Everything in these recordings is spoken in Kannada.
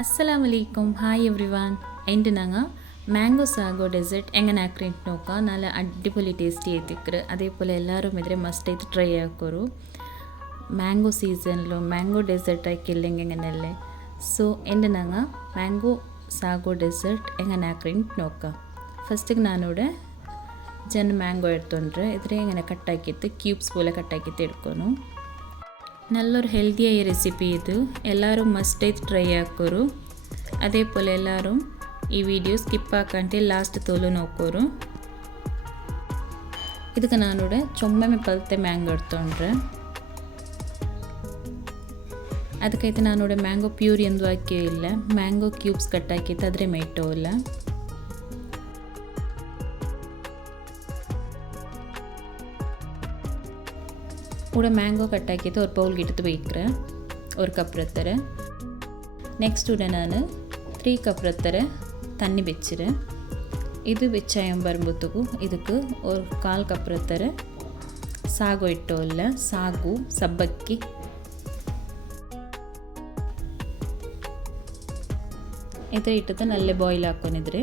അസ്സലാമു അലൈക്കും ഹായ് എവ്രി വൺ എന്റെ നങ്ങ മാംഗോ സാഗോ ഡെസേർട്ട് എങ്ങനെ ആക്കിയിട്ട് നോക്കുക നല്ല അടിപൊളി ടേസ്റ്റി ആയിത്തിക്കറ് അതേപോലെ എല്ലാവരും ഇതിരെ മസ്റ്റ് ആയിട്ട് ട്രൈ ആക്കൊരു മാംഗോ സീസണിലും മാംഗോ ഡെസേർട്ട് ആക്കിയില്ലെങ്കിൽ എങ്ങനെയല്ലേ? സോ എന്റെ നങ്ങ മാംഗോ സാഗോ ഡെസേർട്ട് എങ്ങനെ ആക്കിയിട്ട് നോക്കുക ഫസ്റ്റ് ഞാനിവിടെ ജന മാംഗോ എടുത്തോണ്ട് ഇതിരെ എങ്ങനെ കട്ടാക്കിയത് ക്യൂബ്സ് പോലെ കട്ടാക്കിയത് എടുക്കുന്നു. ನಲ್ಲೊரு ஹெல்த்தியாக ರೆಸಿಪಿ ಇದು. ಎಲ್ಲರೂ ಮಸ್ಟ್ ಐತ್ ಟ್ರೈ ಹಾಕೋರು. ಅದೇ ಪೋಲೆ ಎಲ್ಲರೂ ಈ ವಿಡಿಯೋ ಸ್ಕಿಪ್ ಹಾಕಂತೆ ಲಾಸ್ಟ್ ತೋಲು ನೋಕೋರು. ಇದಕ್ಕೆ ನಾನೂಡ ಚೊಮ್ಮೆ ಪಲ್ತೆ ಮ್ಯಾಂಗೋ ಎಡ್ತೊಂಡ್ರೆ ಅದಕ್ಕೈತೆ ನಾನೂಡ ಮ್ಯಾಂಗೋ ಪ್ಯೂರಿ ಎಂದು ಹಾಕಿ ಇಲ್ಲ. ಮ್ಯಾಂಗೋ ಕ್ಯೂಬ್ಸ್ ಕಟ್ ಹಾಕಿತ್ತು ಅದ್ರ ಮೇಟೋ கூட மேங்கோ கட் ஆக்கிட்டு ஒரு பவுல் எடுத்து வைக்கிறேன் ஒரு கப் ரத்தரை ನೆಕ್ಸ್ಟ್ ಉಡ ನಾನು ತ್ರೀ ಕಪ್ ರತ್ತರ ತಣ್ಣಿ ಬೆಚ್ಚಿರೆ ಇದು ಬೆಚ್ಚಾಯಂ ಬರ್ಬುತ್ತಗು ಇದಕ್ಕೆ ஒரு ಕಾಲ್ ಕಪ್ ರತ್ತರ ಸಾಗು ಇಟ್ಟು ಅಲ್ಲ ಸಾಗು ಸಬ್ಬಕ್ಕಿ ಇದ್ರ ಇಟ್ಟದ ನಲ್ಲೆ ಬಾಯ್ಲ್ ಹಾಕೊಂಡಿದ್ರೆ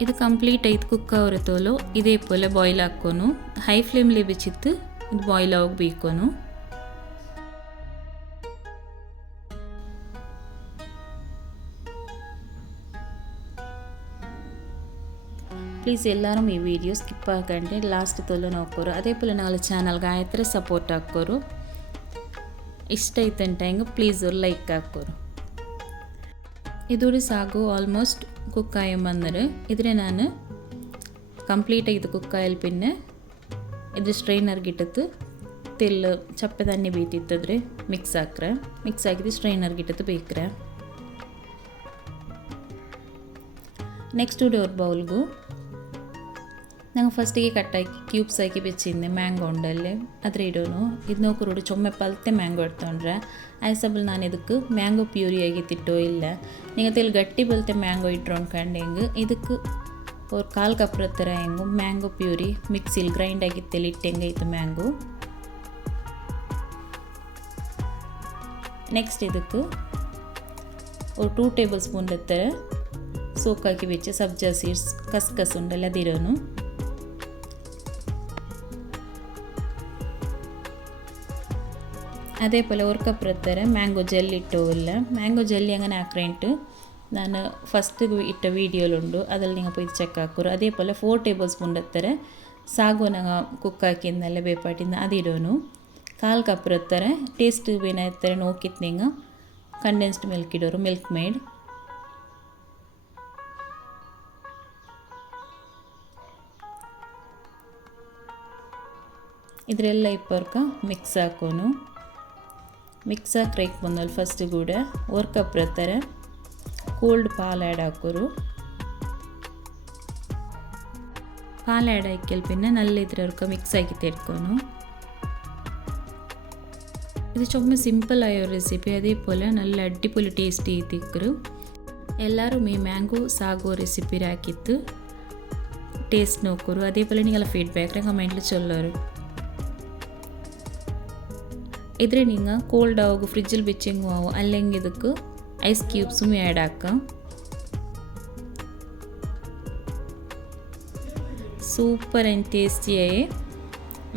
ಇದು ಕಂಪ್ಲೀಟ್ ಐದು ಕುಕ್ಕ ಅವರ ತೋಲು ಇದೇ ಪೋಲೆ ಬಾಯ್ಲ್ ಹಾಕೋನು ಹೈ ಫ್ಲೇಮ್ಲಿ ಬೆಚ್ಚಿತ್ತು ಇದು ಬಾಯ್ಲ್ ಆಗಬೇಕು ಪ್ಲೀಸ್ ಎಲ್ಲರೂ ಈ ವಿಡಿಯೋ ಸ್ಕಿಪ್ ಹಾಕಂಡೆ ಲಾಸ್ಟ್ ತೊಲು ನೋಕೋರು ಅದೇ ಪೋಲೆ ನಾಳೆ ಚಾನಲ್ಗೆ ಸಪೋರ್ಟ್ ಹಾಕೋರು ಇಷ್ಟ ಐತಂಟ ಹೆಂಗೆ ಪ್ಲೀಸ್ ಲೈಕ್ ಹಾಕೋರು ಇದು ಸಾಗು ಆಲ್ಮೋಸ್ಟ್ ಕುಕ್ಕಾಯ ಬಂದರು ಇದ್ರೆ ನಾನು ಕಂಪ್ಲೀಟ್ ಇದು ಆಯಲ್ ಪಿನ್ನೆ. ಇದು ಸ್ಟ್ರೈನರ್ಗೆ ಇಟ್ಟದ್ದು ತೆಲ್ಲು ಚಪ್ಪೆ ತಣ್ಣಿ ಬೀತಿತ್ತದ್ರೆ ಮಿಕ್ಸ್ ಹಾಕ್ರೆ ಮಿಕ್ಸ್ ಹಾಕಿದ್ದು ಸ್ಟ್ರೈನರ್ಗೆ ಇಟ್ಟದ್ದು ಬೇಕ್ರೆ ನೆಕ್ಸ್ಟ್ ಡೋರ್ ಬೌಲ್ಗೂ ನಂಗೆ ಫಸ್ಟಿಗೆ ಕಟ್ಟಾಕಿ ಕ್ಯೂಬ್ಸ್ ಹಾಕಿ ಬೆಚ್ಚಿದ್ದೆ ಮ್ಯಾಂಗೋ ಉಂಡಲ್ಲಿ ಅದ್ರ ಇಡೋನು ಇದು ನೋಕರು ಚೊಮ್ಮೆ ಪಲ್ತೆ ಮ್ಯಾಂಗೋ ಇಡ್ತೊಂಡ್ರೆ ಆಯ್ಸಬಲ್ ನಾನು ಇದಕ್ಕೆ ಮ್ಯಾಂಗೋ ಪ್ಯೂರಿ ಆಗಿತ್ತಿಟ್ಟೋ ಇಲ್ಲ ನೀವು ತೆಲ್ ಗಟ್ಟಿ ಬಲ್ತೆ ಮ್ಯಾಂಗೋ ಇಟ್ರೋಂಡು ಕಂಡು ಇದಕ್ಕೆ ಅವ್ರು ಕಾಲು ಕಪ್ರ ಥರ ಹೆಂಗು? ಮ್ಯಾಂಗೋ ಪ್ಯೂರಿ, ಮಿಕ್ಸಿಲ್ ಗ್ರೈಂಡ್ ಆಗಿತ್ತಲ್ಲಿ ಇಟ್ಟು ಹೆಂಗೈತು ಮ್ಯಾಂಗೋ? ನೆಕ್ಸ್ಟ್ ಇದಕ್ಕೆ ஒரு டூ ಟೇಬಲ್ ಸ್ಪೂನ್ எடுத்து சோக்காக்கி வச்சு சப்ஜா ಸೀಡ್ಸ್ ಕಸ್ உண்டல்ல திரணும் அதே போல் ஒரு கப் எத்தர ಮ್ಯಾಂಗೋ ஜெல் ಇಟ್ಟು இல்லை ಮ್ಯಾಂಗೋ ஜெல் எங்கே ನಾನು ಫಸ್ಟ್ ಇಟ್ಟ ವೀಡಿಯೋಲುಂಡು ಅದ್ರಲ್ಲಿ ನೀವು ಪೋಯಿ ಚೆಕ್ ಹಾಕೋರು അതേപോലെ ಫೋರ್ ಟೇಬಲ್ ಸ್ಪೂನ್ ಎತ್ತಾರೆ ಸಾಗು ನಂಗೆ ಕುಕ್ ಹಾಕಿದ್ನೆಲ್ಲ ಬೇಪಾಟಿಂದ ಅದಿಡೋನು ಕಾಲು ಕಪ್ ಎತ್ತಾರೆ ಟೇಸ್ಟ್ ಬೇನ ಎತ್ತಾರೆ ನೋಕಿತ್ತು ನಿಂಗೆ ಕಂಡೆನ್ಸ್ಡ್ ಮಿಲ್ಕ್ ಇಡೋರು ಮಿಲ್ಕ್ ಮೇಡ್ ಇದರೆಲ್ಲ ಇಪ್ಪರ್ಕ ಮಿಕ್ಸ್ ಹಾಕೋನು ಮಿಕ್ಸ್ ಹಾಕಿ ರೈಕ್ ಬಂದಲ್ಲಿ ಫಸ್ಟ್ ಕೂಡ ஒரு ಕಪ್ ಎತ್ತಾರೆ ಕೋಲ್ಡ್ ಪಾಲ್ ಆ್ಯಡ್ ಹಾಕೋರು. ಪಾಲ್ ಆ್ಯಡ್ ಹಾಕಲ್ ಪಿನ್ನ ಮಿಕ್ಸ್ ಆಗಿ ತೆಡ್ಕೊನು. ಇದು ಚೊಮ್ಮೆ ಸಿಂಪಲ್ ಆಯೋ ರೆಸಿಪಿ, ಅದೇ ಪೋಲ ನಲ್ಲ ಅಡ್ಡಿಪೊಲಿ ಟೇಸ್ಟಿ ತಿಕ್ಕರು ಎಲ್ಲರೂ ಮೇ ಮ್ಯಾಂಗೋ ಸಾಗೋ ರೆಸಿಪಿ ಹಾಕಿತ್ತು. ಟೇಸ್ಟ್ నోకూరు ಅದೇ ಪೋಲೆ ನಿಂಗೆಲ್ಲ ಫೀಡ್ಬ್ಯಾಕ್ ఫీడ్బ్యాక్ కమెంట్లు చొల్లరు ನಿಂಗೆ ಕೋಲ್ಡ್ ಆಗು ಫ್ರಿಜ್ಜಲ್ಲಿ ಬಿಚ್ಚಿಂಗು ಅವು ಅಲ್ಲೆಂಗೆ ಇದಕ್ಕೆ ഐസ് ക്യൂബ്സും ആഡ് ആക്കാം super and ടേസ്റ്റിയായ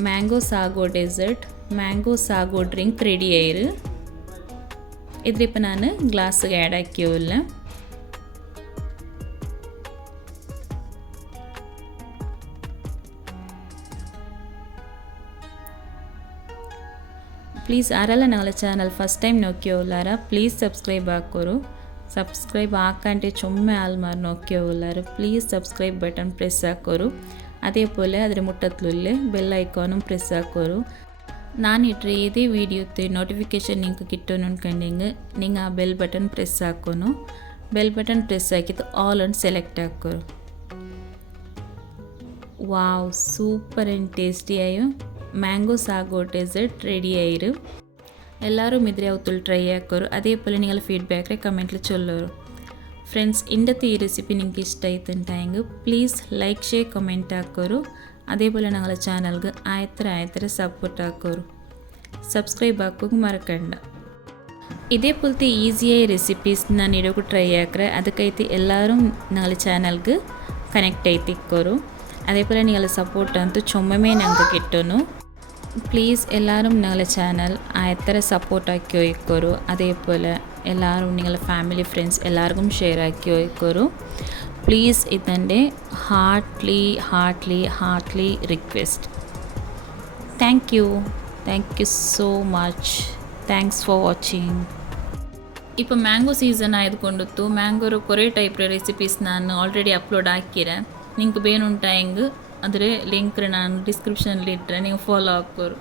mango sago dessert mango sago drink ready ಆಯಿರು ಇದ್ರಿಪ್ಪ ನಾನು ಗ್ಲಾಸ್ಗೆ ಆ್ಯಡ್ ಹಾಕಿಯೋಲ್ಲ ಪ್ಲೀಸ್ ಯಾರೆಲ್ಲ ನಾಳೆ ಚಾನಲ್ ಫಸ್ಟ್ ಟೈಮ್ ನೋಕ್ಕೋಲಾರ ಪ್ಲೀಸ್ ಸಬ್ಸ್ಕ್ರೈಬ್ ಹಾಕೋರು ಸಬ್ಸ್ಕ್ರೈಬ್ ಹಾಕಂಟೆ ಚೊಮ್ಮೆ ಆಲ್ ಮಾರು ನೋಕ್ಕೋಲಾರು ಪ್ಲೀಸ್ ಸಬ್ಸ್ಕ್ರೈಬ್ ಬಟನ್ ಪ್ರೆಸ್ ಹಾಕೋರು ಅದೇ ಪೋಲೆ ಅದರ ಮುಟ್ಟತ್ಲುಲ್ಲೆ ಬೆಲ್ ಐಕಾನು ಪ್ರೆಸ್ ಹಾಕೋರು நான் இட்டு ஏதே வீடியோத்து நோட்டிஃபிகேஷன் லிங்க் கிட்டணும்னு கண்டிங்க நீங்கள் ஆ பெல் பட்டன் ಪ್ರೆಸ್ ಹಾಕೋನು ಬೆಲ್ ಬಟನ್ ಪ್ರೆಸ್ ಹಾಕಿದ್ದು ಆಲ್ ಅಂಡ್ ಸೆಲೆಕ್ಟ್ ಹಾಕೋರು ವಾವ್ ಸೂಪರ್ ಅಂಡ್ ಟೇಸ್ಟಿ ಆಯೋ ಮ್ಯಾಂಗೋ ಸಾಗೋ ಡೆಸರ್ಟ್ ರೆಡಿ ಆಯಿರು ಎಲ್ಲರೂ ಇದ್ರೆ ಅವತ್ತಲ್ಲಿ ಟ್ರೈ ಹಾಕೋರು ಅದೇ ಪೋಲೆ ನಿಗಲ ಫೀಡ್ಬ್ಯಾಕ್ ರೇ ಕಮೆಂಟ್ಲಿ ಚೊಲ್ಲೋರು ಫ್ರೆಂಡ್ಸ್ ಇಂಡತ್ತೆ ಈ ರೆಸಿಪಿ ನಿಂಗೆ ಇಷ್ಟ ಆಯ್ತು ಅಂಟಾಯಂಗೆ ಪ್ಲೀಸ್ ಲೈಕ್ ಶೇರ್ ಕಮೆಂಟ್ ಹಾಕೋರು அதே போல் நாங்கள் சேனலுக்கு ஆயத்தர ஆயத்தர சப்போர்ட் ஆக்கோரும் சப்ஸ்கிரைப் ஆக்கோக்கு மறக்கண்ட இதே போலത്തെ ఈజీயாக రెసిపీస్ నా నీడకు ట్రై ఆకర అదకైతే ఎల్లారూ నాగల ఛానల్కి కనెక్ట్ అయితే ఇక్కోరు అదే పోల నీళ్ళ సపోర్ట్ అంతా చొమ్మమే నాకు కిట్టోను പ്ലീസ് എല്ലാവരും നിങ്ങളുടെ ചാനൽ എത്ര സപ്പോർട്ടാക്കി വയ്ക്കൊരു അതേപോലെ എല്ലാവരും നിങ്ങളുടെ ഫാമിലി ഫ്രണ്ട്സ് എല്ലാവർക്കും ഷെയർ ആക്കി വയ്ക്കൊരു പ്ലീസ് ഇതെൻ്റെ heartly heartly heartly request thank you thank you so much thanks for watching இப்போ மேங்கோ சீசன் ஆகிது கொண்டுத்து மேங்கோரு கொரே டைப் ரெசிபீஸ் நான் ஆல்ரெடி அப்லோட் ஆக்கிறேன் நீங்கள் வேணும்ட்டா எங்கள் ಅದರ ಲಿಂಕ್ ನಾನು ಡಿಸ್ಕ್ರಿಪ್ಷನಲ್ಲಿ ಇಟ್ಟರೆ ನೀವು ಫಾಲೋ ಹಾಕೋರು